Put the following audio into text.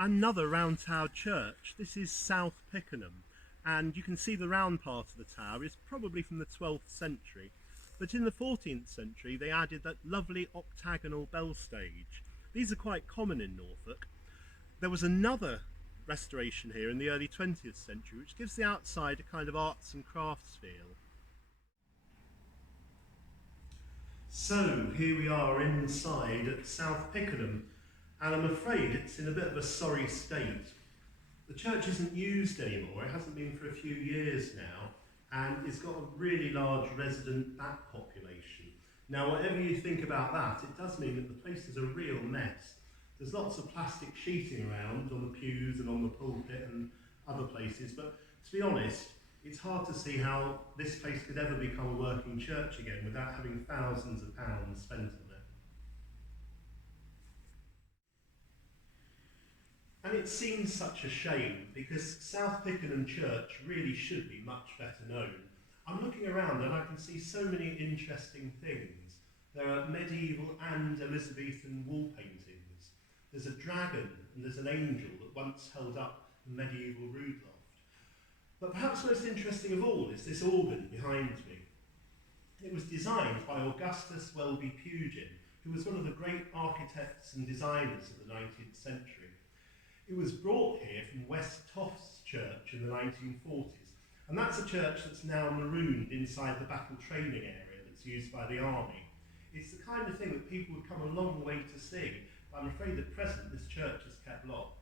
Another round tower church. This is South Pickenham, and you can see the round part of the tower is probably from the 12th century, but in the 14th century they added that lovely octagonal bell stage. These are quite common in Norfolk. There was another restoration here in the early 20th century which gives the outside a kind of arts and crafts feel. So here we are inside at South Pickenham, and I'm afraid it's in a bit of a sorry state. The church isn't used anymore, it hasn't been for a few years now, and it's got a really large resident back population. Now whatever you think about that, it does mean that the place is a real mess. There's lots of plastic sheeting around on the pews and on the pulpit and other places, but to be honest, it's hard to see how this place could ever become a working church again without having thousands of pounds spent on it. And it seems such a shame because South Pickenham Church really should be much better known. I'm looking around and I can see so many interesting things. There are medieval and Elizabethan wall paintings. There's a dragon and there's an angel that once held up the medieval rood loft. But perhaps most interesting of all is this organ behind me. It was designed by Augustus Welby Pugin, who was one of the great architects and designers of the 19th century. It was brought here from West Tofts Church in the 1940s, and that's a church that's now marooned inside the battle training area that's used by the army. It's the kind of thing that people would come a long way to see, but I'm afraid at present this church is kept locked.